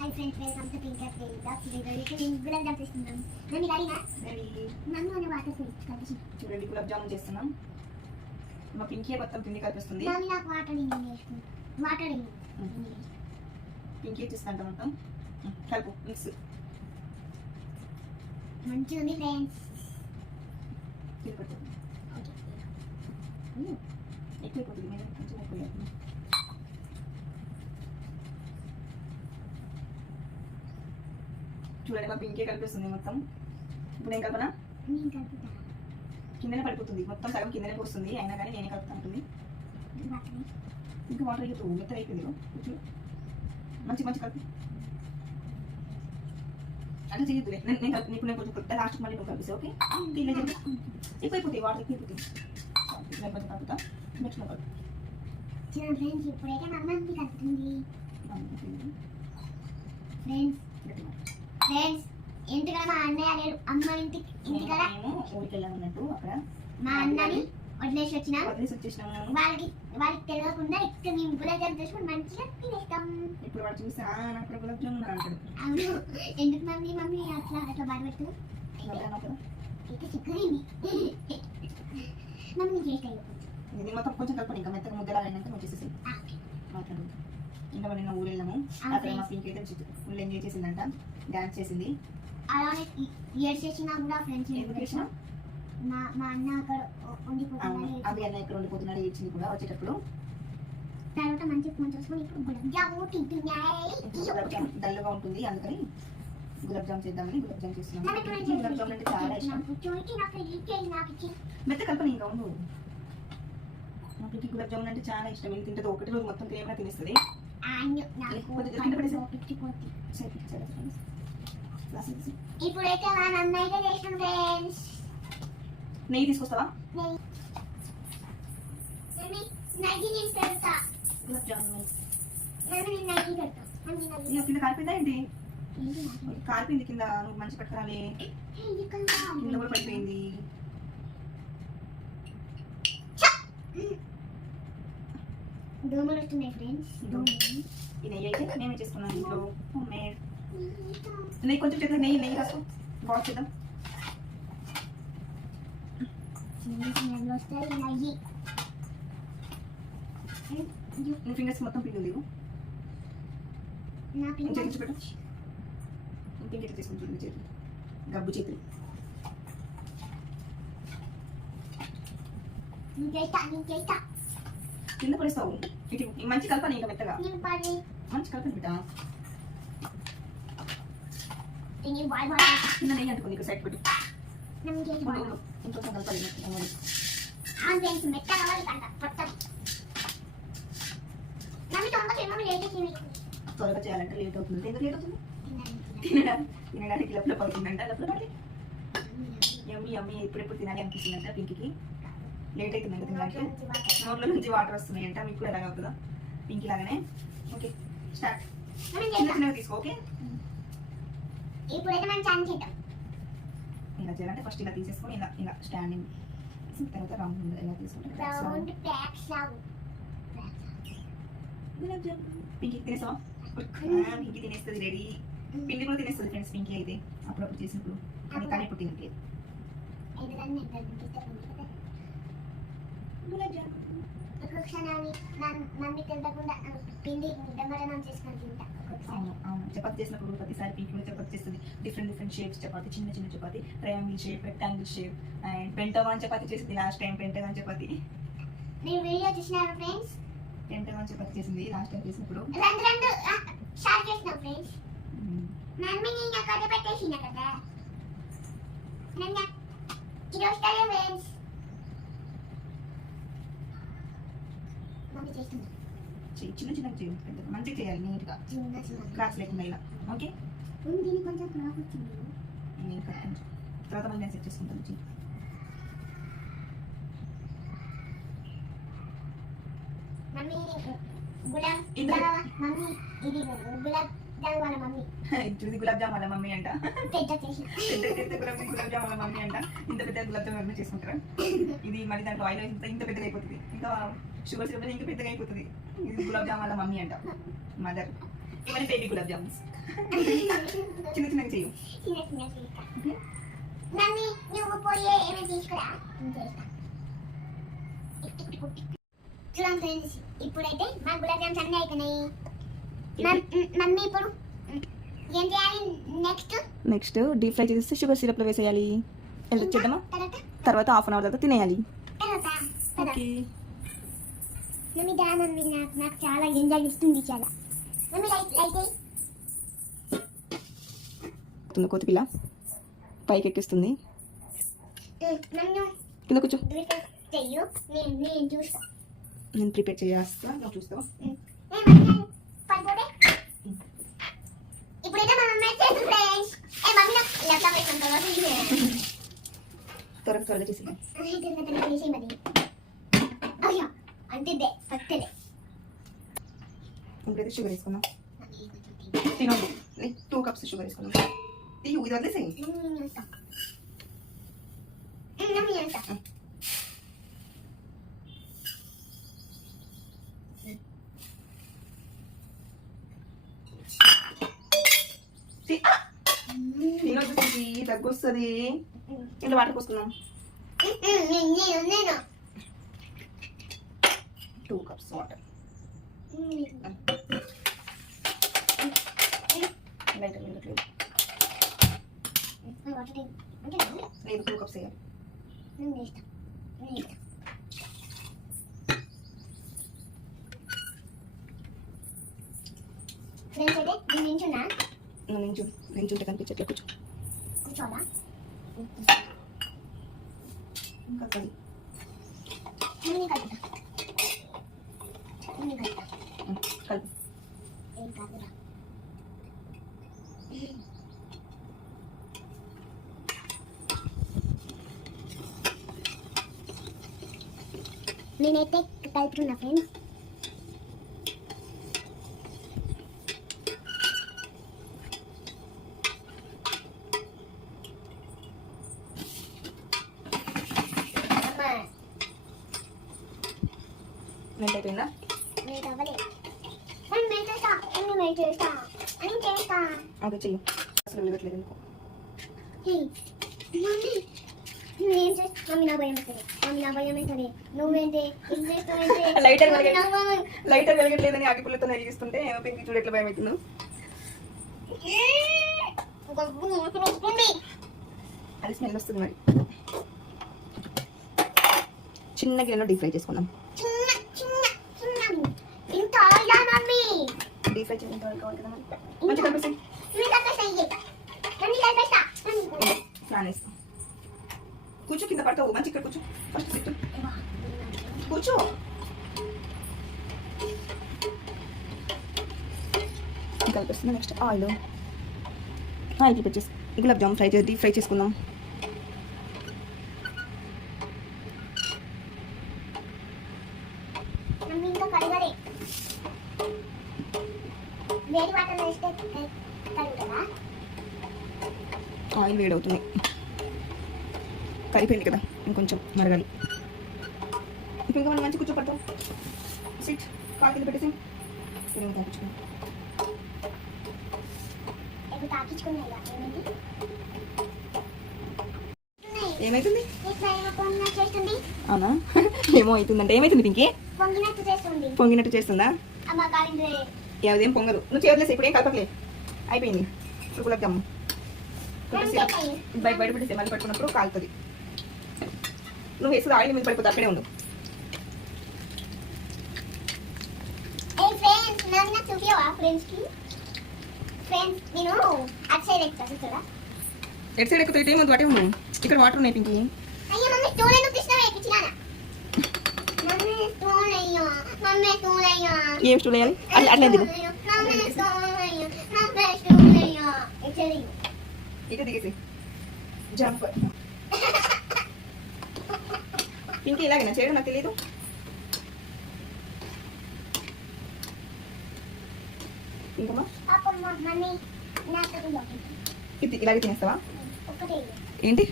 Hi friends, welcome to pinker play blogs. ఇదైతే నేను గులాబ్ జామ్ చేస్తున్నాను. నేను రెడీనా? రెడీ. నన్ను అనే వాటర్ కలిపి చూడండి, గులాబ్ జామున్ చేస్తున్నాం. మా పింకీ మొత్తం పిండి కలిపిస్తుంది. నేను నాకు వాటర్ నేను వేసుకుంటా. వాటర్ పింకీ చేస్తాంట మొత్తం కలుపు మిక్స్. మంచిగా ఉంది ఫ్రెండ్స్. ఎక్కువైపోతుంది, మీద కొంచెం ఎక్కువ. చూడండి, మా పింకీ కలిపిస్తుంది మొత్తం. ఇప్పుడు ఏం కలపనా? నేను కలుపుతా. కిందనే పడిపోతుంది మొత్తం, సగం కిందనే పోస్తుంది. అయినా కానీ నేనే కలుపుతా ఉంటుంది. ఇంకా వాటర్ అయిపోతుంది, మెత్త అయిపోయింది. కొంచెం మంచి మంచి కలిపి అట్లా చేయొద్దు. నేను కలిపి ఇప్పుడు నేను కొంచెం లాస్ట్ మళ్ళీ నువ్వు కలిపిస్తే ఓకే. ఎక్కువైపోతాయి, వాటర్ ఎక్కువైపోతుంది. నేను కొంచెం కలుపుతా. నెక్స్ట్ కలుపు. చిన్న ఫ్రెండ్స్, ఇప్పుడైతే మా అమ్మకి కలుపుతుంది. ఫ్రెండ్స్ ఫ్రెండ్స్ ఇంటికాడ మా అన్నయ్య లేడు. అమ్మ ఇంటికాడ ఊరికి వెళ్ళామన్నట్టు అక్కడ మా అన్నని వదిలేసి వచ్చేసినాము. వాళ్ళకి తెలియకుండా ఇక్కడ మేము గులాబ్ జామ్ చేసుకుని మంచిగా తినేస్తాం. ఇప్పుడు వాడు చూసి నాకు గులాబ్ జామున్ అంటాడు. అవును, ఎందుకు మమ్మీ మమ్మీ అట్లా అట్లా బాధ పెడుతుంది. అయితే చిక్కరింది మమ్మీ చేసి ఇది మొత్తం కొంచెం కలపండి. ఇంకా మెత్తగా ముద్దలా అయినాక నువ్వు చేసేసి మాట్లాడు. ఇంకా మరి నిన్న ఊరు వెళ్ళాము. అక్కడ మా పింక్ అయితే ఫుల్ ఎంజాయ్ చేసిందంట, డాన్స్ చేసింది. అలానే ఏడ్ చేసినా కూడా ఫ్రెండ్స్ ఎందుకు చేసినా మా అన్న అక్కడ ఉండిపోతున్నాడు. అవి అన్న ఇక్కడ ఉండిపోతున్నాడు, ఇచ్చింది కూడా వచ్చేటప్పుడు. తర్వాత మంచి ఫోన్ చూసుకొని ఇప్పుడు గులాబ్ జామ్ తింటున్నాయి. డల్గా ఉంటుంది, అందుకని గులాబ్ జామ్ చేద్దామని గులాబ్ జామ్ చేస్తున్నాం. గులాబ్ జామ్ అంటే చాలా ఇష్టం. మెత్త కల్పన ఇంకా ఉండు. నాకు గులాబ్ జామున్ అంటే చాలా ఇష్టం. ఇది తింటుంది, ఒకటి రోజు మొత్తం తినేమైనా తినేస్తుంది. ఇప్పుడైతే మా అన్నయ్య చేసిన ఫ్రెండ్స్. నెయ్యి తీసుకొస్తావా? గులాబ్ జామున్ కింద కాలిపోయిందా ఏంటి? కాలిపోయింది కింద, నువ్వు మంచి పట్టుకురాలి. కింద కూడా పడిపోయింది. దోమలు వస్తున్నాయి ఫ్రెండ్స్. ఈ నెయ్యి అయితే మేమే చేసుకున్నాం ఇంట్లో, హోమ్ మేడ్ నెయ్యి. కొంచెం చేద్దాం, నెయ్యి రాసుకో, బాగా చేద్దాం. వస్తాయి నీ ఫింగర్స్ మొత్తం పిండి ఉంది. చేతి పెట్టు, పిండి ఇట్లా తీసుకుంటుంది చేతులు, గబ్బు చేతులు. కింద పడేస్తావు. ఇటు మంచి కలపని, ఇంకా మెత్తగా మంచి కలపని బిడ్డ. కింద నెయ్యి అంటుకుంది, ఇక్కడ సైడ్ పెట్టు. ఇంకొంచెం కలపాలి. త్వరగా చేయాలంటే లేట్ అవుతుంది. ఎందుకు లేట్ అవుతుంది? తినడానికి లెప్పలు పడుతుందంట. లెప్పలు పడి యమ్మీ యమ్మీ ఎప్పుడెప్పుడు తినాలి అనిపిస్తుందంట పింకీకి. లేట్ అవుతుంది తినడానికి, నోట్లో నుంచి వాటర్ వస్తున్నాయంట. మీకు కూడా ఎలాగ అవుతుందా పింకీ లాగానే? Okay, start. చిన్నగా తీసుకో. ఓకే, ఇప్పుడైతే మనం ఛాన్స్ చేద్దాం. ఇలా చేయాలంటే ఫస్ట్ ఇలా తీసేసుకొని ఇలా ఇలా స్టాండింగ్, తర్వాత రౌండ్ ఇలా తీసుకుంటే పింకీ తినేస్తావా? పింకీ తినేస్తుంది, రెడీ. పిండి కూడా తినేస్తుంది ఫ్రెండ్స్ పింకీ అయితే అప్పుడప్పుడు చేసినప్పుడు. అది కానీ పుట్టినట్టు చపాతి చేసినప్పుడు ప్రతిసారి పింక్ కూడా చపాతి చేస్తుంది. డిఫరెంట్ షేప్స్ చపాతి, చిన్న చిన్న chapati, triangle shape, rectangle shape, and pentagon chapati చేసింది. లాస్ట్ టైం పెంటగాన్ చపాతి మీరు వీడియో చూసినారా ఫ్రెండ్స్? పెంటగాన్ చపాతి చేసింది లాస్ట్ టైం చేసినప్పుడు. షార్ట్ చేసినాం ఫ్రెండ్స్. మమ్మీ నేను అక్కడ పెట్టేసిన కదా, ఇది వస్తారే ఫ్రెండ్స్. చిన్న చిన్న చేయాలి, మంచిగా చేయాలి, నీట్గా క్లాస్ లేకుండా ఇలా. ఓకే, దీనికి కొంచెం క్రాక్ వచ్చింది. నేను తర్వాత మళ్ళీ నేను సెట్ చేసుకుంటాను. మమ్మీ ఇది గులాబ్ జామ్ వాళ్ళ మమ్మీ అంట. పెద్ద గులాబ్ జామ్ వాళ్ళ మమ్మీ అంట. ఇంత పెద్ద గులాబ్ జామ్ ఎవరైనా చేసుకుంటారా? ఇది మరి దాంట్లో ఆయిల్ ఇంత పెద్దగా అయిపోతుంది, ఇంకా షుగర్ ఇంకా పెద్దగా అయిపోతుంది. ఇది గులాబ్ జామ్ వాళ్ళ మమ్మీ అంట, మదర్. ఇవన్నీ బేబీ గులాబ్ జామ్స్. చిన్న చిన్నగా చెయ్యి. చిన్న చిన్న చేస్తా. మమ్మీ నువ్వు పోయే ఏమైనా తీసుకురా చేస్తా. చూడండి ఫ్రెండ్స్, ఇప్పుడైతే మా గులాబ్ జామ్స్ అన్నీ అయిపోయినాయి. మమ్మీ ఇప్పుడు ఏం చేయాలి నెక్స్ట్? నెక్స్ట్ డీప్ ఫ్రై చేసి షుగర్ సిరప్లో వేసేయాలి. ఎలా చేద్దామా? తర్వాత హాఫ్ అన్ అవర్ తర్వాత తినేయాలి. ఓకే మమ్మీ దా మమ్మీ, నాకు చాలా ఎంజాయ్ ఇస్తుంది చాలా. మమ్మీ లైట్ కొత్తిపిల్ల పైకి ఎక్కిస్తుంది. నన్ను కింద కూర్చో. చెయ్యు, నేను చూస్తా. నేను ప్రిపేర్ చేస్తా, నువ్వు చూస్తావు. ఇప్పుడైతే మా మమ్మీ చేస్తుంది ఫ్రెండ్స్. మమ్మీ నాకు ల్యాప్టాప్ వేసుకుంటావా? త్వరగా చేసి అయ్యా అంతే పక్కలే. ఇప్పుడైతే షుగర్ వేసుకున్నాం. తినండి. 2 కప్స్ షుగర్ వేసుకున్నాం. ఇది వదిలేసేయి. తినొచ్చేసి దగ్గు వస్తుంది. ఇంట్లో వాటర్ పోసుకున్నాం. 2 cups water. లేదు 2 కప్స్ వేయాలి. నువ్వు నించుంటే కనిపించట్లే. కూర్చోవాలా? ఇంకా కలిపి. నేనైతే కలుపుతున్నా ఫ్రెండ్స్. మెల్ట్ అయిపోయిందా? మెల్ట్ అవ్వలే. నేను చేస్తా. ఓకే చెయ్యి. అసలు వెళ్ళట్లేదు ఎందుకు? మమ్మీ నా భయం అవుతుంది. నువ్వేంటి లైటర్ వెలగట్లేదని అగ్గిపుల్లతో నలిగిస్తుంటే పింకి చూడు ఎట్లా భయం అవుతుంది. అది స్మెల్ వస్తుంది. మరి చిన్న గిన్నెలో డీప్ ఫ్రై చేసుకున్నాం. డీప్ ఫ్రై చేసిన తర్వాత కావాలి కదా మరి. మంచిగా కలిపేసి ఫ్యాన్ వేస్తాం. కూర్చో, కింద పడతావు. మంచి ఇక్కడ కూర్చో. ఫస్ట్ సిట్ కూర్చో. కలిపేస్తున్నా. నెక్స్ట్ ఆయిల్ ప్రిపేర్ చేసి గులాబ్ జామ్ డీప్ ఫ్రై చేసుకుందాం. ఆయిల్ వేడవుతుంది. కరిపోయింది కదా, ఇంకొంచెం మరగాలి. ఇంకా మనం మంచి కూర్చోపడతాం. సిట్ కాలు కింద పెట్టేసి ఏమైతుంది? అవునా? ఏమో అవుతుందంటే ఏమైతుంది పింకి? పొంగినట్టు చేస్తుందా? ఏదేం పొంగదు. నువ్వు చేయలేసి ఇప్పుడు ఏం కలపట్లే. అయిపోయింది. ఇప్పుడు గులాబ్ జాము బయట పెట్టేసి మళ్ళీ పట్టుకున్నప్పుడు కాలుతుంది. నువ్వు వేసుకుని ఆయిల్ మీద పడిపోతే అక్కడే ఉండు. ఎటు సైడ్ ఎక్కుతాయి ఏమొద్దు, అటే ఉండు. ఇక్కడ వాటర్ ఉన్నాయి పింకి. ఏం స్టూల్ వేయాలి? అట్లా ఇక దిగేసి జంప్. పింకి ఇలాగేనా చేయడం? నాకు తెలియదు. ఇంకమ్మా ఇలాగే తినేస్తావా? ఏంటి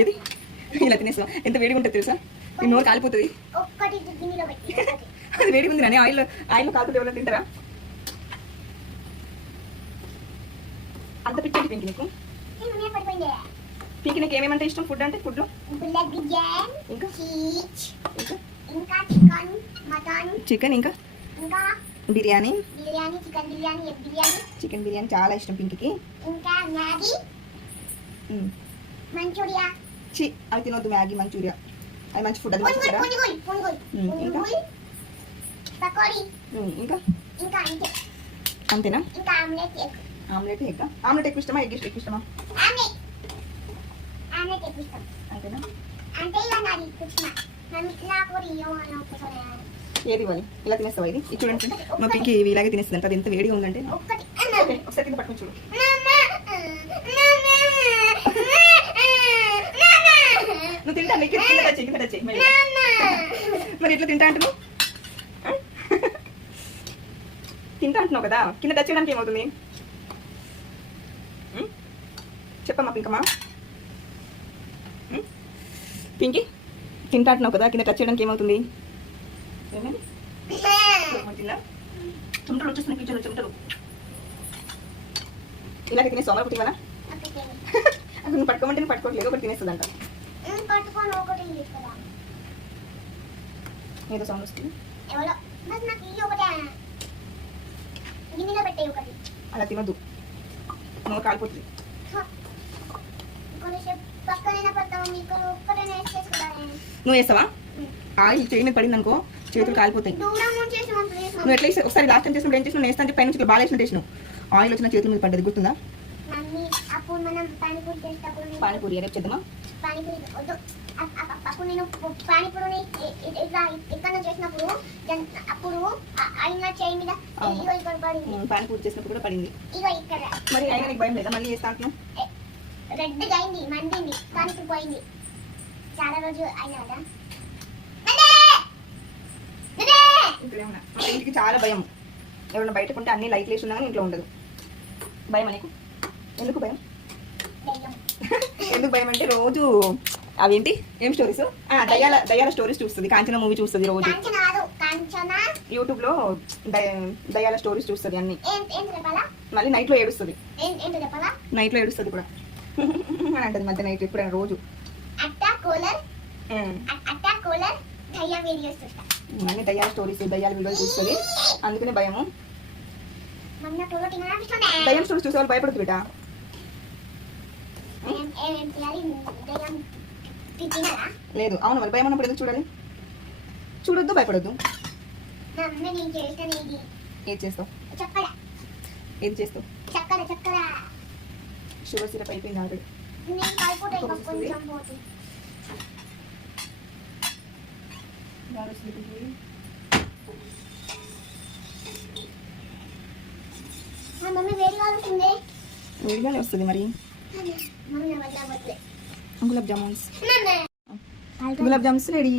ఏది ఇలా తినేస్తావా? ఎంత వేడిగా ఉంటుంది తెలుసా? నీ నోరు కాలిపోతుంది. అది వేడిగా ఉంది కానీ ఆయిల్ కాలుతుంది. ఎవరైనా తింటారా? అంత పిచ్చి పింకి నీకు. మమ్మీ పడిపోయింది. పింకి నీకు ఏమేమంటే ఇష్టం ఫుడ్ అంటే? ఫుడ్లో గులాబ్ జామ్, ఇంకా చీజ్, ఇంకా ఇంకా చికెన్, మటన్, చికెన్, ఇంకా ఇంకా biryani, biryani, chicken biryani, egg biryani, chicken biryani చాలా ఇష్టం పింకికి. ఇంకా మ్యాగీ, మంచూరియా, చి అవి తినొద్దు, మ్యాగీ మంచూరియా అది మంచి ఫుడ్, అది మంచి పునుగులు, కదా. పునుగులు, పునుగులు, ఇంకా పునుగులు, పకోడీ, ఇంకా ఇంకా అంతే. అంతేనా? ఇంకా omelette egg. Omelette egg. Omelette ఎక్కువ ఇష్టమా, ఎగ్ ఎక్కువ ఇష్టమా? ఆమ్లెట్, ఆమ్లెట్ ఎక్కువ ఇష్టం. అంతేనా? అంటే ఇలా నాది కృష్ణ నన్ను నాకు రియో అని ఒకసారి ఏది ఇవ్వాలి? ఇలా తినేస్తావా ఇది? ఇది చూడండి మా పింకి ఇవి ఇలాగే తినేస్తుంది. అది ఎంత వేడిగా ఉందంటే. ఒక్కటి ఓకే, ఒకసారి కింద పట్టుకొని చూడు. నువ్వు తింటా, నీకు కింద టచ్ చేయి, కింద టచ్ చేయి. మరి ఇట్లా తింటా అంటున్నావు? తింటా అంటున్నావు కదా, కింద టచ్ చేయడానికి ఏమవుతుంది? చెప్పమ్మా పింకమ్మా. పింకి తింటా అంటున్నావు కదా, కింద టచ్ చేయడానికి ఏమవుతుంది? ఏమైంది? చుంటలు వచ్చేస్తున్నాయి, కిచెన్లో చుంటలు. ఇలాగే తినే సోమవారం తినవా? అక్కడ నువ్వు పట్టుకోమంటే నువ్వు పట్టుకోవట్లేదు, ఒకటి తినేస్తుందంట. పట్టుకొని ఒకటి కదా ఏదో సౌండ్ వస్తుంది. ఎవరో బస్ నాకు ఈ ఒకటి గిన్నెలో పెట్టే ఒకటి. అలా తినొద్దు, నువ్వు కాలిపోతుంది. కొంచెంసేపు పక్కనైనా పెడతాము, మీకు ఒక్కటైనా వేసి చేసుకోవాలి. నువ్వు వేస్తావా? ఆయిల్ చేయి మీద పడింది అనుకో, చేతులు కాలిపోతాయి. దూరం నుంచి చేసాము ప్లీజ్. నువ్వు ఎట్లా వేసావు? ఒకసారి లాస్ట్ టైం చేసినప్పుడు ఏం చేసినావు? నేస్తా అంటే పైన నుంచి ఇట్లా బాగా వేసినట్టు వేసినావు. ఆయిల్ వచ్చిన చేతుల మీద పడ్డది, గుర్తుందా? మమ్మీ అప్పుడు మనం పానీపూరి చేసేటప్పుడు పానీపూరి రేపు చేద్దామా? పానీపూరి వద్దు. అప్పుడు నేను పానీపూరిని ఇట్లా ఇక్కడ చేసినప్పుడు అప్పుడు అయిన చేయి మీద ఇగో ఇక్కడ పడింది. పానీపూరి చేసినప్పుడు కూడా పడింది. ఇగో ఇక్కడ మరి అయినా నీకు భయం లేదా? మళ్ళీ చేస్తా అంటున్నావు. రెడ్గా అయింది, మండింది, కానీ ఇప్పుడు పోయింది. చాలా రోజు అయినా కదా. ఇక్కడే ఉన్నా. మా ఇంటికి చాలా భయం. ఎవరైనా బయటకు ఉంటే అన్ని లైట్లు వేసి ఉన్నా కానీ ఇంట్లో ఉండదు. భయం నీకు? ఎందుకు భయం? ఎందుకు భయం అంటే రోజు అవేంటి ఏం స్టోరీస్, దయ్యాల స్టోరీస్ చూస్తుంది. కాంచన మూవీ చూస్తుంది రోజు. యూట్యూబ్ లో దయ్యాల స్టోరీస్ చూస్తుంది అన్ని. మళ్ళీ నైట్ లో ఏడుస్తుంది. నైట్ లో ఏడుస్తుంది కూడా అని అంటది మధ్య నైట్ ఎప్పుడైనా రోజు. అన్ని దయ్యాల స్టోరీస్, దయ్యాల వీడియోలు చూస్తుంది. అందుకనే భయము. దయ్యం స్టోరీస్ చూసే వాళ్ళు భయపడుతుంది బిడ్డ. లేదు, అవును. మరి భయం ఉన్నప్పుడు ఎందుకు చూడాలి? చూడొద్దు, భయపడొద్దు. ఏది చేస్తావు? ఏది చేస్తావు? షుగర్ సిరప్ అయిపోయింది ఆల్రెడీ. వేడిగానే వస్తుంది మరి. గులాబ్ జామున్స్, గులాబ్ జామున్స్ రెడీ.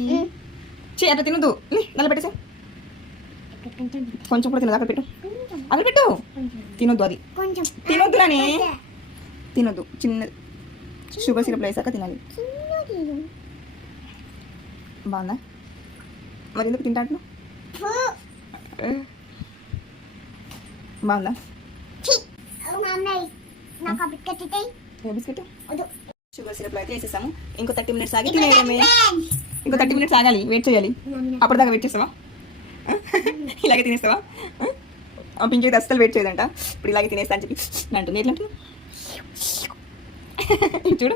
అట్లా తినొద్దు, నల్ల పెట్టేసా. కొంచెం కూడా తినదు, అక్కడ పెట్టు, అక్కడ పెట్టు. తినొద్దు, అది తినొద్దు రాని, తినొద్దు. చిన్న షుగర్ సిరప్ వేసాక తినాలి. బాగుందా? మరి ఎందుకు తింటా అంటున్నావు? బాగుందా? బిస్కెట్ షుగర్ సిరప్ అయితే వేసేసాము. ఇంకో 30 minutes ఆగి తినేయడమే. ఇంకో 30 minutes ఆగాలి, వెయిట్ చేయాలి. అప్పటిదాకా వెయిట్ చేస్తావా? ఇలాగే తినేస్తావా? పింక్ అయితే అస్సలు వెయిట్ చేయదంట. ఇప్పుడు ఇలాగే తినేస్తా అని చెప్పి అంటుంది. ఎట్లా అంటున్నా చూడు.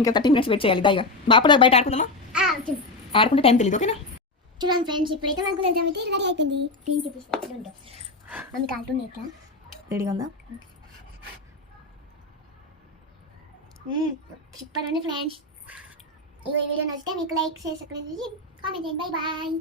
ఇంకా 30 minutes వెయిట్ చేయాలి. దాయిగా బాపడ బయట ఆడుకుందామా? ఆడుకుంటే టైం తెలియదు. ఓకేనా? చూడండి ఫ్రెండ్స్, ఇప్పుడైతే మనకు అయితే రెడీ అయిపోయింది. క్లీన్ చూపిస్తాను. మమ్మీ కాలుతుంది ఎట్లా రెడీగా ఉందా? సూపర్ ఉంది ఫ్రెండ్స్. ఈ వీడియో నచ్చితే మీకు లైక్ చేసి కామెంట్ చేయండి. Bye bye.